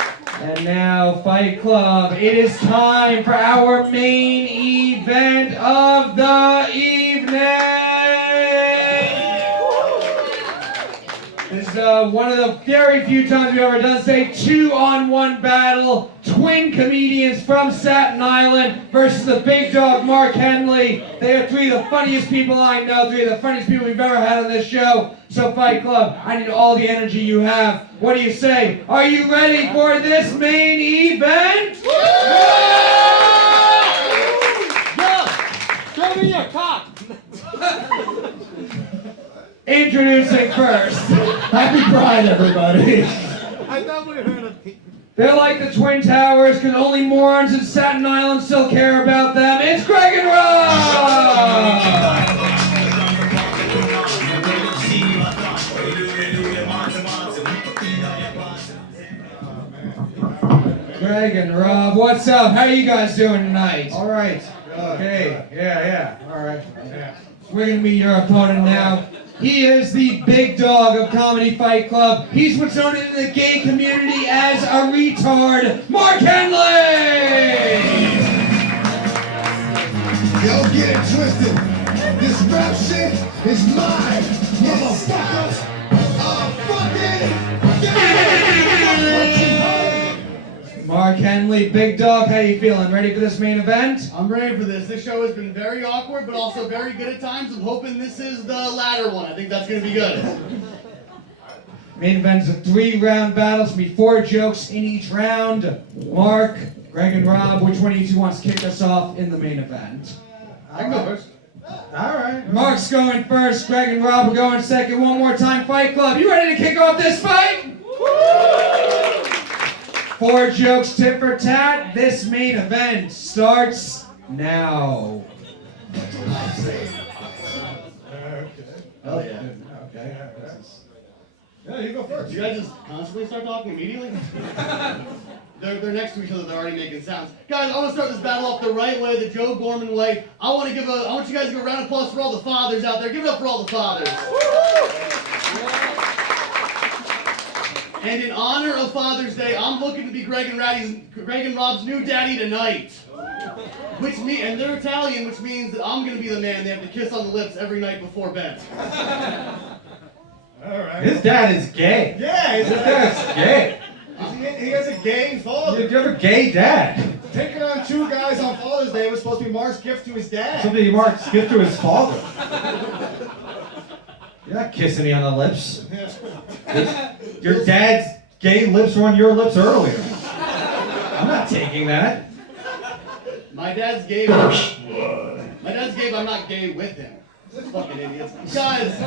And now, Fight Club, it is time for our main event of the evening! This is one of the very few times we've ever done, say, 2-on-1 battle. Twin comedians from Staten Island versus the big dog Mark Henely. They are three of the funniest people I know, three of the funniest people we've ever had on this show. So Fight Club, I need all the energy you have. What do you say? Are you ready for this main event? Yo, show me your cock. Introducing first. Happy Pride, everybody. I thought we heard of They're like the Twin Towers, because only morons in Staten Island still care about them. It's Greg and Rob! Greg and Rob, what's up? How are you guys doing tonight? All right. Okay, yeah. All right. Yeah. We're going to meet your opponent now. He is the big dog of Comedy Fight Club. He's what's known in the gay community as a retard, Mark Henely! Yo, get it twisted. This rap shit is mine, motherfuckers. Mark Henely, big dog, how you feeling? Ready for this main event? I'm ready for this. This show has been very awkward, but also very good at times. I'm hoping this is the latter one. I think that's going to be good. Main event is a 3-round battle. It's going to be 4 jokes in each round. Mark, Greg, and Rob, which one of you two wants to kick us off in the main event? I can go first. All right. Mark's going first, Greg and Rob are going second. One more time, Fight Club. You ready to kick off this fight? 4 jokes, tit for tat. This main event starts now. Oh, yeah. Okay. Yeah, you go first. Did you guys just constantly start talking immediately? They're next to each other. They're already making sounds. Guys, I want to start this battle off the right way, the Joe Gorman way. I want you guys to give a round of applause for all the fathers out there. Give it up for all the fathers. And in honor of Father's Day, I'm looking to be Greg and Rob's new daddy tonight. And they're Italian, which means that I'm going to be the man they have to kiss on the lips every night before bed. All right. His dad is gay. Yeah, His dad's gay. he has a gay father. You have a gay dad. Taking on 2 guys on Father's Day was supposed to be Mark's gift to his dad. Something Mark's gift to his father. You're not kissing me on the lips. Your dad's gay lips were on your lips earlier. I'm not taking that. My dad's gay, but I'm not gay with him. Fucking idiots. Guys,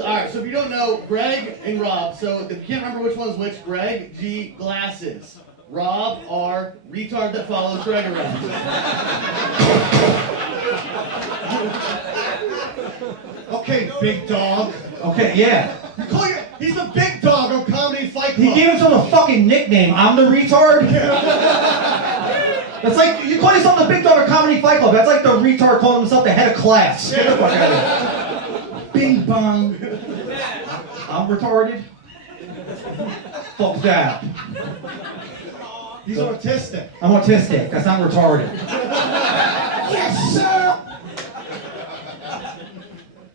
alright, so if you don't know, Greg and Rob, so if you can't remember which one's which, Greg, G, glasses. Rob, R, retard that follows Greg around. Okay, big dog. Okay, yeah. He's the big dog of Comedy Fight Club. He gave himself a fucking nickname. I'm the retard? That's like, you call yourself the big dog of Comedy Fight Club. That's like the retard calling himself the head of class. Get the fuck out of here. Bing bong. I'm retarded? Fuck that. He's autistic. I'm autistic. That's not retarded. Yes, sir.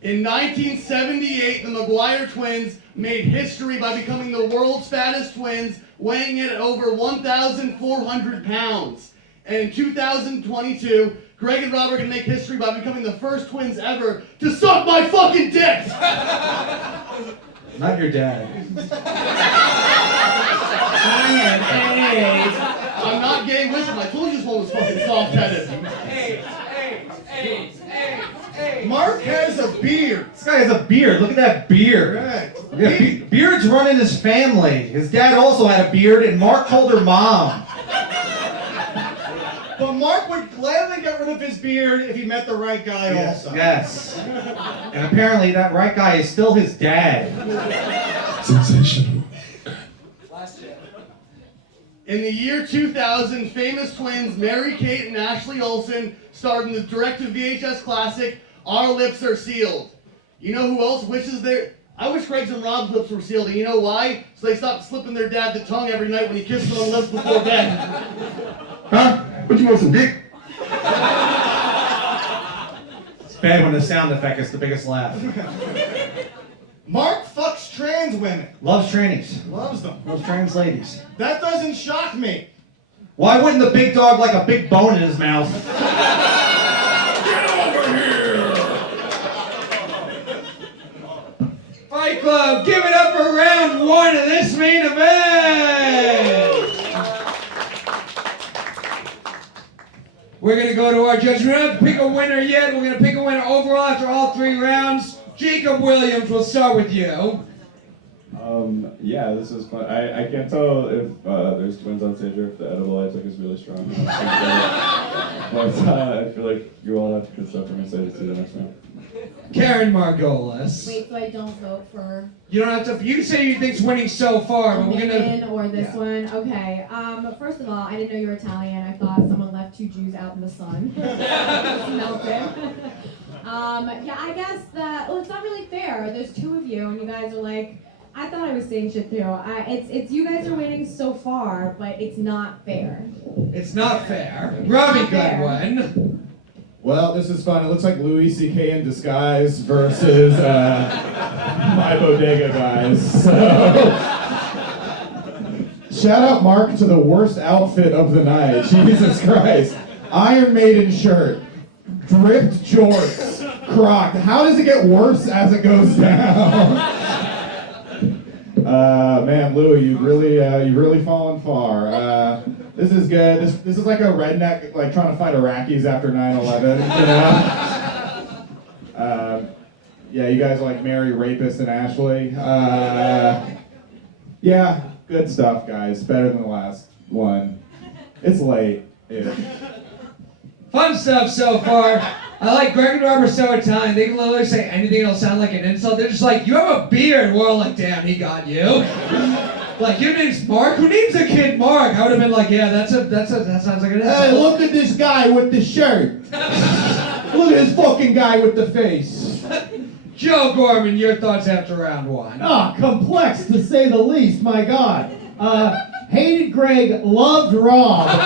In 1978, the McGuire twins made history by becoming the world's fattest twins, weighing in at over 1,400 pounds. And in 2022, Greg and Rob are going to make history by becoming the first twins ever to suck my fucking dick! Not your dad. I'm not gay with him. I told you this one was fucking soft-headed. Mark has a beard. This guy has a beard. Look at that beard. Right. Yeah, beards run in his family. His dad also had a beard, and Mark told her mom. But Mark would gladly get rid of his beard if he met the right guy also. Yes. And apparently that right guy is still his dad. Sensational. In the year 2000, famous twins Mary-Kate and Ashley Olsen starred in the direct-to-VHS classic, Our Lips Are Sealed. You know who else wishes their... I wish Craig's and Rob's lips were sealed, and you know why? So they stopped slipping their dad the tongue every night when he kissed them on the lips before bed. Huh? What, you want some dick? It's bad when the sound effect is the biggest laugh. Mark fucks trans women. Loves trannies. Loves them. Loves trans ladies. That doesn't shock me. Why wouldn't the big dog like a big bone in his mouth? Fight Club, give it up for round one of this main event! We're going to go to our judgment. We don't have to pick a winner yet. We're going to pick a winner overall after all 3 rounds. Jacob Williams, we'll start with you. Yeah, this is fun. I can't tell if there's twins on stage or if the edible I took is really strong. But I feel like you all have good stuff. I'm excited to see the next round. Keren Margolis. Wait, so I don't vote for You don't have to. You say you think's winning so far, but we're Megan gonna. or this yeah. one. Okay. First of all, I didn't know you were Italian. I thought someone left 2 Jews out in the sun. Smelt it. Yeah, I guess that. Well, it's not really fair. There's 2 of you, and you guys are like. I thought I was saying shit too. It's you guys are winning so far, but it's not fair. It's not fair. Robbie Goodwin. Well, this is fun. It looks like Louis C.K. in disguise versus my bodega guys. So, shout out Mark to the worst outfit of the night. Jesus Christ. Iron Maiden shirt, dripped jorts, crocked. How does it get worse as it goes down? Man, Louis, you've really fallen far. This is good. This is like a redneck, like trying to fight Iraqis after 9/11. You know? Yeah, you guys are like Mary, Rapist, and Ashley. Yeah, good stuff, guys. Better than the last one. It's late. Yeah. Fun stuff so far. I like Greg and Rob are so Italian. They can literally say anything that'll sound like an insult. They're just like, you have a beard. We're all like, damn, he got you. Like, your name's Mark? Who names a kid Mark? I would have been like, yeah, that sounds like an insult. Hey, look at this guy with the shirt. Look at this fucking guy with the face. Joe Gorman, your thoughts after round 1. Ah, complex to say the least, my God. Hated Greg, loved Rob. Don't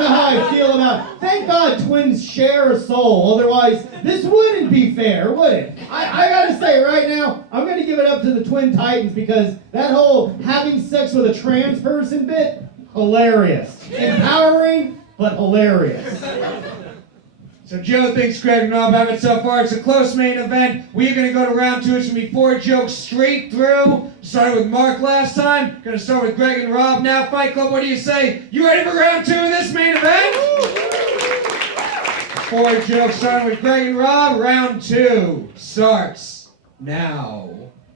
know how I feel about it. Thank God twins share a soul, otherwise this wouldn't be fair, would it? I gotta say right now, I'm gonna give it up to the Twin Titans because that whole having sex with a trans person bit, hilarious. Empowering, but hilarious. So Joe thinks Greg and Rob have it so far. It's a close main event. We're going to go to round 2. It's going to be 4 jokes straight through. Started with Mark last time. Going to start with Greg and Rob now. Fight Club, what do you say? You ready for round 2 of this main event? 4 jokes starting with Greg and Rob. Round 2 starts now.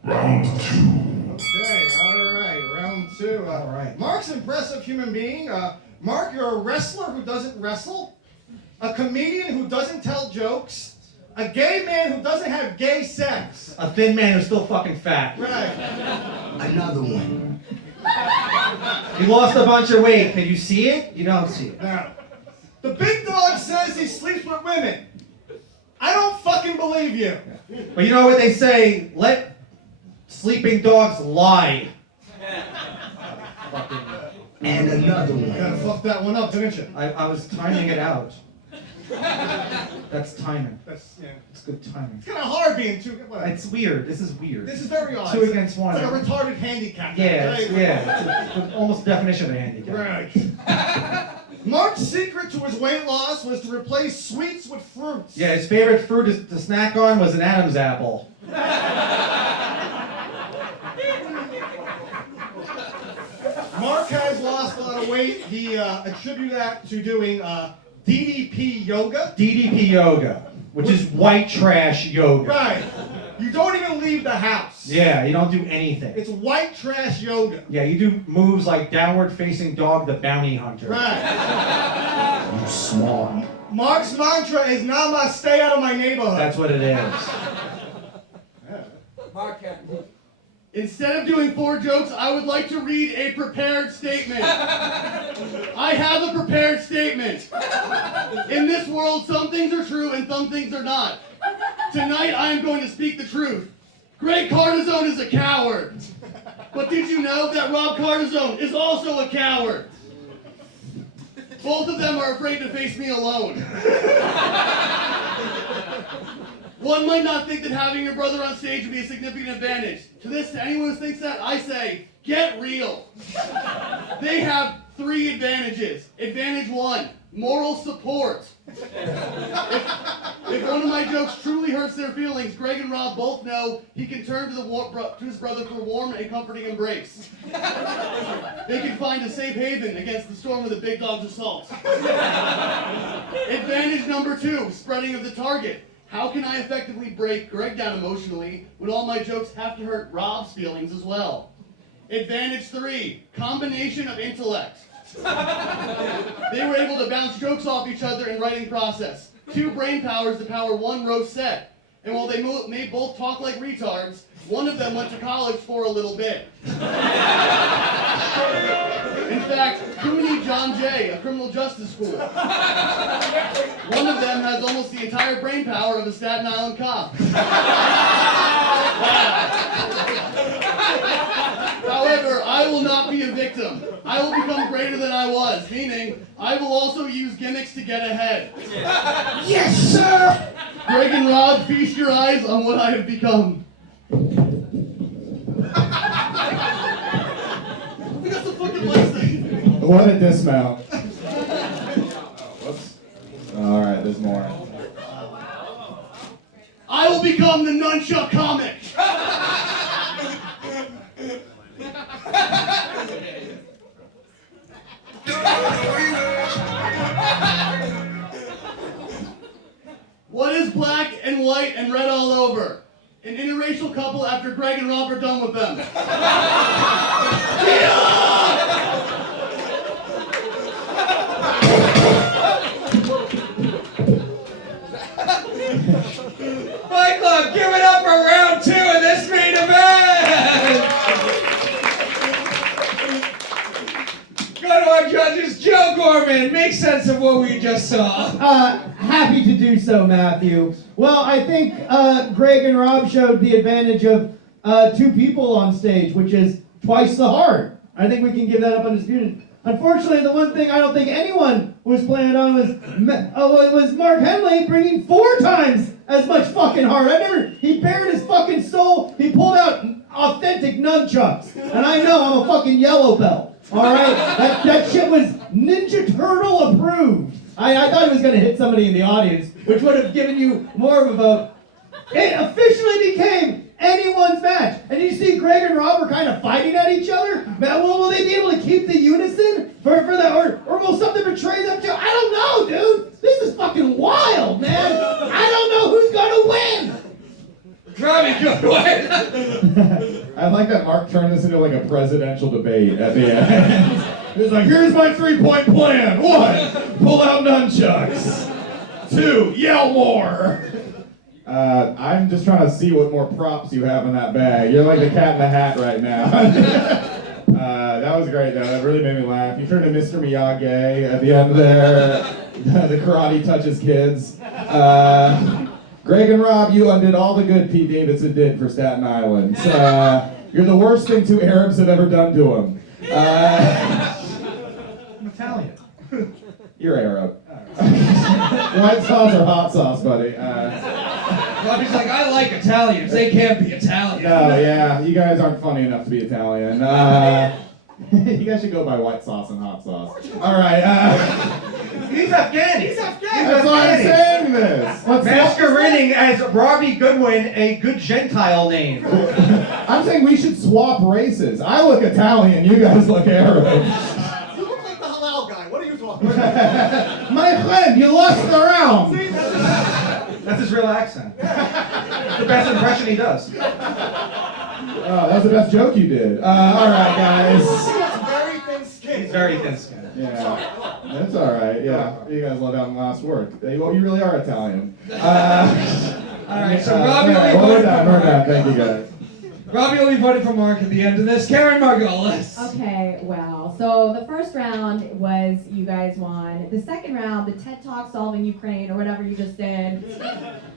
Round 2. Okay, alright, round 2. All right. Mark's an impressive human being. Mark, you're a wrestler who doesn't wrestle, a comedian who doesn't tell jokes, a gay man who doesn't have gay sex. A thin man who's still fucking fat. Right. Another one. He lost a bunch of weight. Can you see it? You don't see it. Now, the big dog says he sleeps with women. I don't fucking believe you. But you know what they say? Let sleeping dogs lie. And another You gotta one. fuck that one up, didn't you? I was timing it out. That's timing. That's, yeah. It's good timing. It's kind of hard being two. Well, It's weird. This is weird. this is very odd. 2 against 1. It's like a retarded handicap. Yeah, right? it's almost definition of a handicap. Right. Mark's secret to his weight loss was to replace sweets with fruits. Yeah, his favorite fruit to snack on was an Adam's apple. Mark has lost a lot of weight. He attributed that to doing DDP yoga. DDP yoga, which is white trash yoga. Right. You don't even leave the house. Yeah, you don't do anything. It's white trash yoga. Yeah, you do moves like downward facing dog the bounty hunter. Right. You swan. Mark's mantra is Nama, stay out of my neighborhood. That's what it is. Instead of doing 4 jokes, I would like to read a prepared statement. I have a prepared statement. In this world, some things are true and some things are not. Tonight, I am going to speak the truth. Greg Cardizone is a coward. But did you know that Rob Cardizone is also a coward? Both of them are afraid to face me alone. One might not think that having your brother on stage would be a significant advantage. To anyone who thinks that, I say, get real. They have 3 advantages. Advantage 1, moral support. If one of my jokes truly hurts their feelings, Greg and Rob both know he can turn to his brother for a warm and comforting embrace. They can find a safe haven against the storm of the big dog's assault. Advantage number 2, spreading of the target. How can I effectively break Greg down emotionally when all my jokes have to hurt Rob's feelings as well? Advantage 3, combination of intellect. They were able to bounce jokes off each other in writing process. 2 brain powers to power 1 roast set. And while they may both talk like retards, one of them went to college for a little bit. In fact, Cooney John Jay, a criminal justice school. One of them has almost the entire brain power of a Staten Island cop. However, I will not be a victim. I will become greater than I was, meaning I will also use gimmicks to get ahead. Yes, sir! Greg and Rob, feast your eyes on what I have become. We got some fucking lights. What a dismount. Whoops. Alright, there's more. I will become the nunchuck comic. What is black and white and red all over? An interracial couple after Greg and Rob are done with them. Fight Club, give it up for round 2 of this main event! Go to our judges, Joe Gorman, make sense of what we just saw. Happy to do so, Matthew. Well, I think Greg and Rob showed the advantage of 2 people on stage, which is twice the heart. I think we can give that up undisputed. Unfortunately, the one thing I don't think anyone was planning on was Mark Henley bringing 4 times as much fucking heart. He bared his fucking soul. He pulled out authentic nunchucks. And I know I'm a fucking yellow belt. All right? That shit was Ninja Turtle approved. I thought he was going to hit somebody in the audience, which would have given you more of a vote. It officially became anyone's match. And you see Greg and Rob are kind of fighting at each other. Man, will they be able to keep the unison for that? Or will something betray them too? I don't know, dude. This is fucking wild, man. I don't know who's going to win. Robbie Goodwin. I like that Mark turned this into like a presidential debate at the end. He's like, here's my 3-point plan. 1, pull out nunchucks. 2, yell more. I'm just trying to see what more props you have in that bag. You're like the cat in the hat right now. That was great, though. That really made me laugh. You turned to Mr. Miyagi at the end there. The karate touches kids. Greg and Rob, you undid all the good Pete Davidson did for Staten Island. You're the worst thing 2 Arabs have ever done to him. I'm Italian. You're Arab. White sauce or hot sauce, buddy? Robbie's like, I like Italians. They can't be Italian. No, yeah, you guys aren't funny enough to be Italian. You guys should go by white sauce and hot sauce. All right. He's Afghani. That's why I'm saying this. Masquerading as Robbie Goodwin, a good Gentile name. I'm saying we should swap races. I look Italian. You guys look Arab. You look like the halal guy. What are you talking about? My friend, you lost around. See, that's his real accent. The best impression he does. Oh, that was the best joke you did. All right, guys. He's very thin skinned. He's very thin skinned. Yeah, that's all right. Yeah, you guys let out the last word. Well, you really are Italian. All right, so Robbie, we're done. Thank you, guys. Robbie will be voting for Mark at the end of this. Keren Margolis. Okay, well, so the first round was you guys won. The second round, the TED Talk solving Ukraine or whatever you just did,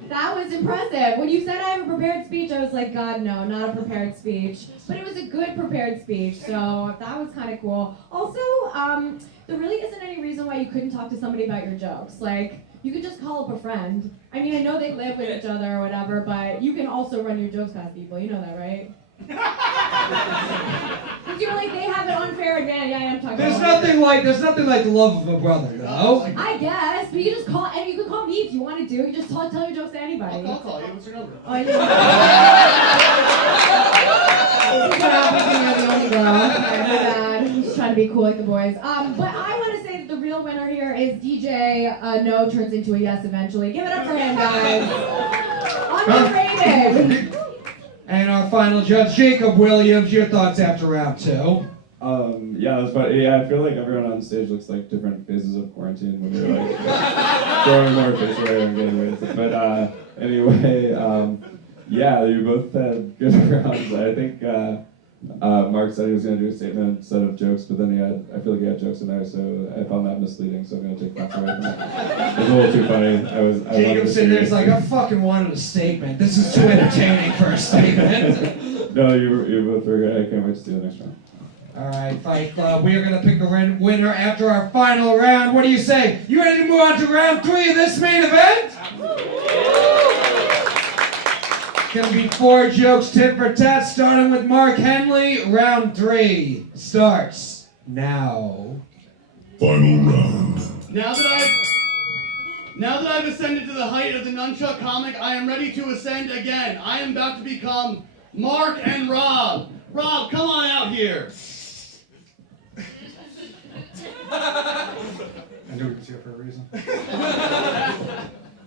that was impressive. When you said I have a prepared speech, I was like, God, no, not a prepared speech. But it was a good prepared speech, so that was kind of cool. Also, there really isn't any reason why you couldn't talk to somebody about your jokes. Like, you could just call up a friend. I mean, I know they live with each other or whatever, but you can also run your jokes past people. You know that, right? Because you're like, they have an unfair advantage. Yeah, I am talking There's about nothing like the love of a brother, though. I guess, but you just call, and you can call me if you want to do. You just tell your jokes to anybody. I'll call you. What's your number? Oh, yeah. You're the only girl. Alright, my bad. I'm just trying to be cool like the boys. But I want to say that the real winner here is DJ. No turns into a yes eventually. Give it up for him, guys. Underrated. And our final judge, Jacob Williams. Your thoughts after round 2? Yeah, it was fun. Yeah, I feel like everyone on stage looks like different phases of quarantine when you're like throwing more fish away and getting away with it. But anyway, yeah, you both had good rounds. I think Mark said he was going to do a statement set of jokes, but then I feel like he had jokes in there, so I found that misleading, so I'm going to take that away from it. It was a little too funny. Jacob sitting there's like, I fucking wanted a statement. This is too entertaining for a statement. No, you both were good. I can't wait to see the next round. All right, Fight Club. We are going to pick a winner after our final round. What do you say? You ready to move on to round 3 of this main event? It's going to be 4 jokes, tit for tat, starting with Mark Henely. Round 3 starts now. Final round. Now that I've ascended to the height of the nunchuck comic, I am ready to ascend again. I am about to become Mark and Rob. Rob, come on out here. I knew he was here for a reason.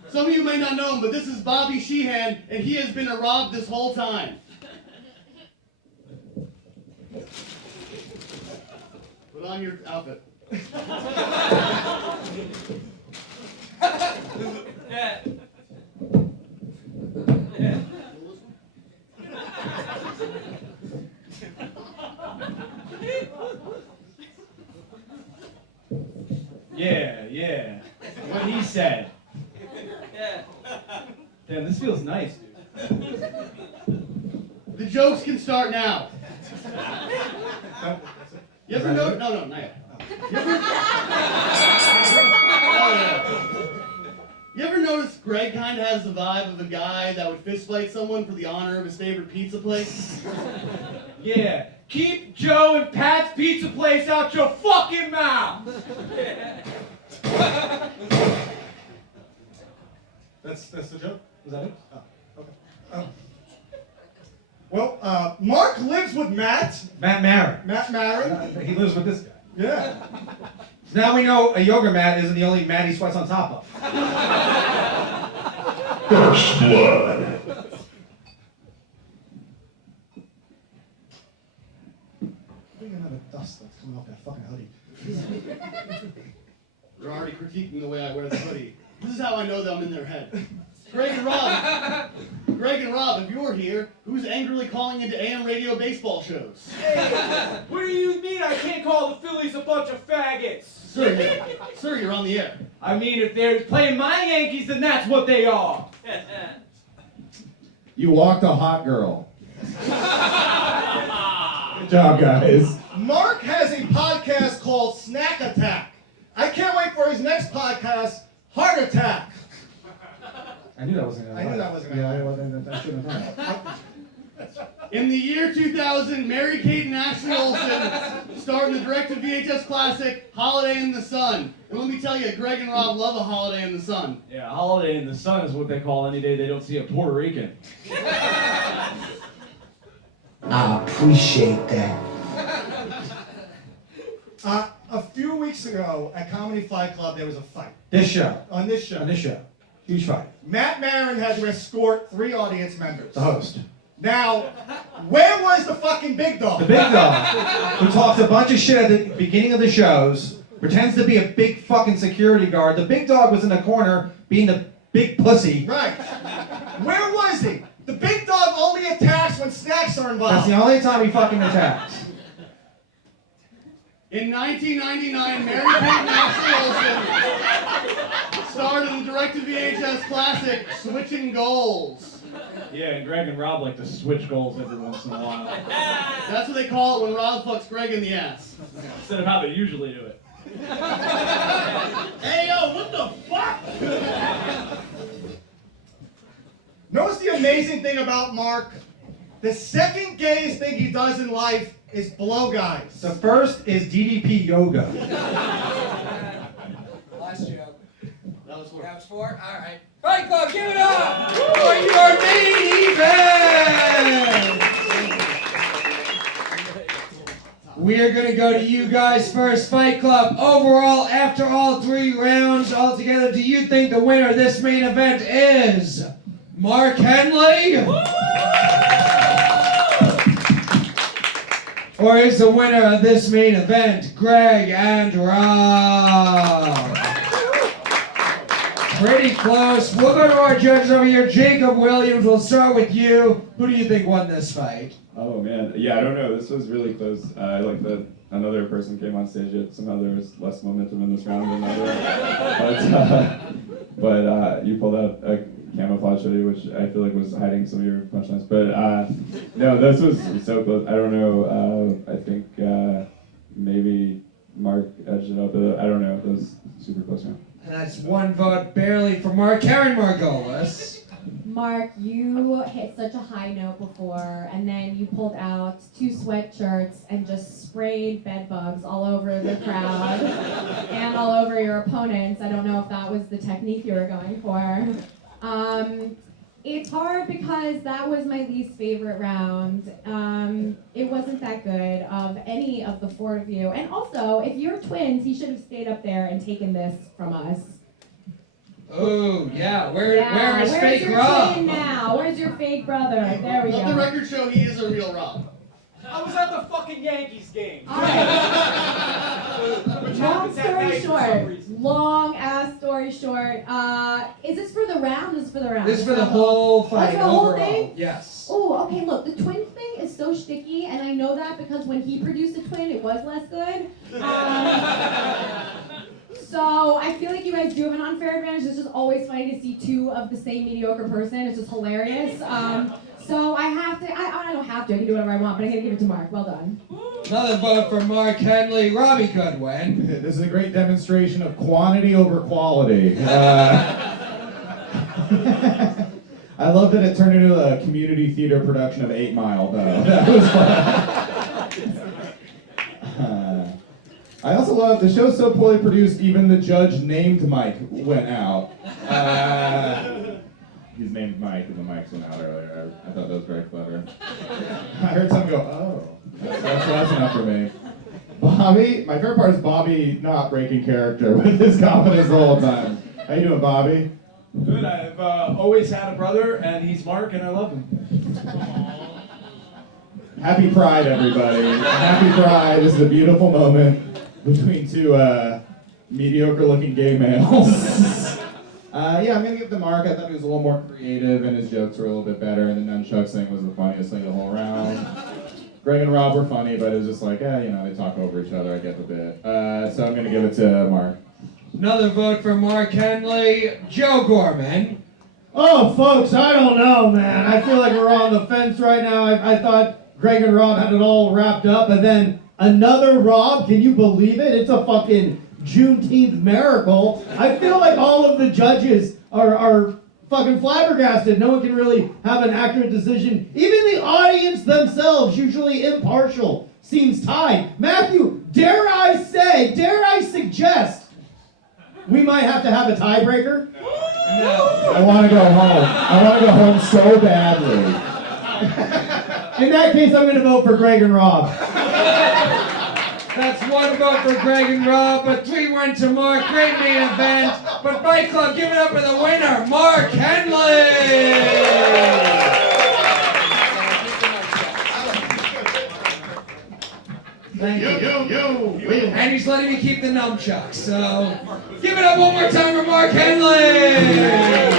Some of you may not know him, but this is Bobby Sheehan, and he has been a Rob this whole time. Put on your outfit. Yeah. What he said. Damn, this feels nice, dude. The jokes can start now. You ever notice? No, not yet. You ever notice Greg kind of has the vibe of a guy that would fist fight someone for the honor of his favorite pizza place? Yeah. Keep Joe and Pat's pizza place out your fucking mouth! That's the joke? Was that it? Oh, okay. Well, Mark lives with Matt. Matt Maran. Matt Maran. He lives with this guy. Yeah. Now we know a yoga mat isn't the only mat he sweats on top of. First blood. Look at the dust that's coming off that fucking hoodie. They're already critiquing the way I wear the hoodie. This is how I know that I'm in their head. Greg and Rob, if you're here, who's angrily calling into AM radio baseball shows? Hey, what do you mean I can't call the Phillies a bunch of faggots? Sir, you're on the air. I mean, if they're playing my Yankees, then that's what they are. You walked a hot girl. Good job, guys. Mark has a podcast called Snack Attack. I can't wait for his next podcast, Heart Attack. I knew that wasn't gonna I knew that wasn't gonna happen. I shouldn't have done it. In the year 2000, Mary-Kate and Ashley Olsen starred in the direct-to-VHS classic, Holiday in the Sun. And let me tell you, Greg and Rob love a holiday in the sun. Yeah, holiday in the sun is what they call any day they don't see a Puerto Rican. I appreciate that. A few weeks ago at Comedy Fight Club, there was a fight. This show. On this show. Huge fight. Matt Maran had to escort 3 audience members. The host. Now, where was the fucking big dog? The big dog, who talks a bunch of shit at the beginning of the shows, pretends to be a big fucking security guard. The big dog was in the corner being the big pussy. Right. Where was he? The big dog only attacks when snacks are That's involved. the only time he fucking attacks. In 1999, Mary Kate Olsen starred in the direct-to-VHS classic Switching Goals. Yeah, and Greg and Rob like to switch goals every once in a while. That's what they call it when Rob fucks Greg in the ass. Instead of how they usually do it. Hey, yo, what the fuck? Notice the amazing thing about Mark. The second gayest thing he does in life is blow guys. The first is DDP yoga. Last joke. That was That was 4? Alright. Fight Club, give it up for your main event! We're gonna go to you guys first. Fight Club, overall, after all 3 rounds altogether, do you think the winner of this main event is Mark Henely? Or is the winner of this main event Greg and Rob? Pretty close. We'll go to our judges over here. Jacob Williams, we'll start with you. Who do you think won this fight? Oh man, yeah, I don't know. This was really close. I like that another person came on stage. Yet somehow there was less momentum in this round than the other. But you pulled out a camouflage hoodie, which I feel like was hiding some of your punchlines. But no, this was so close. I don't know. I think maybe Mark edged it up. I don't know. It was super close round. And that's 1 vote barely for Mark. Keren Margolis. Mark, you hit such a high note before, and then you pulled out 2 sweatshirts and just sprayed bed bugs all over the crowd and all over your opponents. I don't know if that was the technique you were going for. It's hard because that was my least favorite round. It wasn't that good of any of the 4 of you. And also, if you're twins, he should have stayed up there and taken this from us. Oh, yeah. Where is Where's fake your Rob? twin now? Where's your fake brother? There we Let go. the record show he is a real Rob. I was at the fucking Yankees game. Long story short. Long ass story short. Is this for the round? This is for the round. This is for the whole Oh, fight for the whole overall. thing? Yes. Oh, okay, look, the twin thing is so sticky, and I know that because when he produced a twin, it was less good. So I feel like you guys do have an unfair advantage. It's just always funny to see 2 of the same mediocre person. It's just hilarious. So I have to, I don't have to, I can do whatever I want, but I'm gonna give it to Mark. Well done. Another vote for Mark Henely. Robbie Goodwin. This is a great demonstration of quantity over quality. I love that it turned into a community theater production of 8 Mile, though. That was fun. I also love, the show's so poorly produced, even the judge named Mike went out. He's named Mike, and the mics went out earlier. I thought that was very clever. I heard someone go, oh, that's enough for me. Bobby, my favorite part is Bobby not breaking character with his confidence the whole time. How you doing, Bobby? Good, I've always had a brother, and he's Mark, and I love him. Happy Pride, everybody. Happy Pride. This is a beautiful moment between 2 mediocre-looking gay males. Yeah, I'm going to give it to Mark. I thought he was a little more creative, and his jokes were a little bit better, and the nunchucks thing was the funniest thing the whole round. Greg and Rob were funny, but it was just like, they talk over each other. I get the bit. So I'm going to give it to Mark. Another vote for Mark Henely. Joe Gorman. Oh, folks, I don't know, man. I feel like we're on the fence right now. I thought Greg and Rob had it all wrapped up, and then another Rob, can you believe it? It's a fucking Juneteenth miracle. I feel like all of the judges are fucking flabbergasted. No one can really have an accurate decision. Even the audience themselves, usually impartial, seems tied. Matthew, dare I suggest, we might have to have a tiebreaker? No. I want to go home. I want to go home so badly. In that case, I'm going to vote for Greg and Rob. That's 1 vote for Greg and Rob, but 3 went to Mark. Great main event. But Fight Club, give it up for the winner, Mark Henely! Thank you. And he's letting me keep the nunchucks, so give it up one more time for Mark Henely!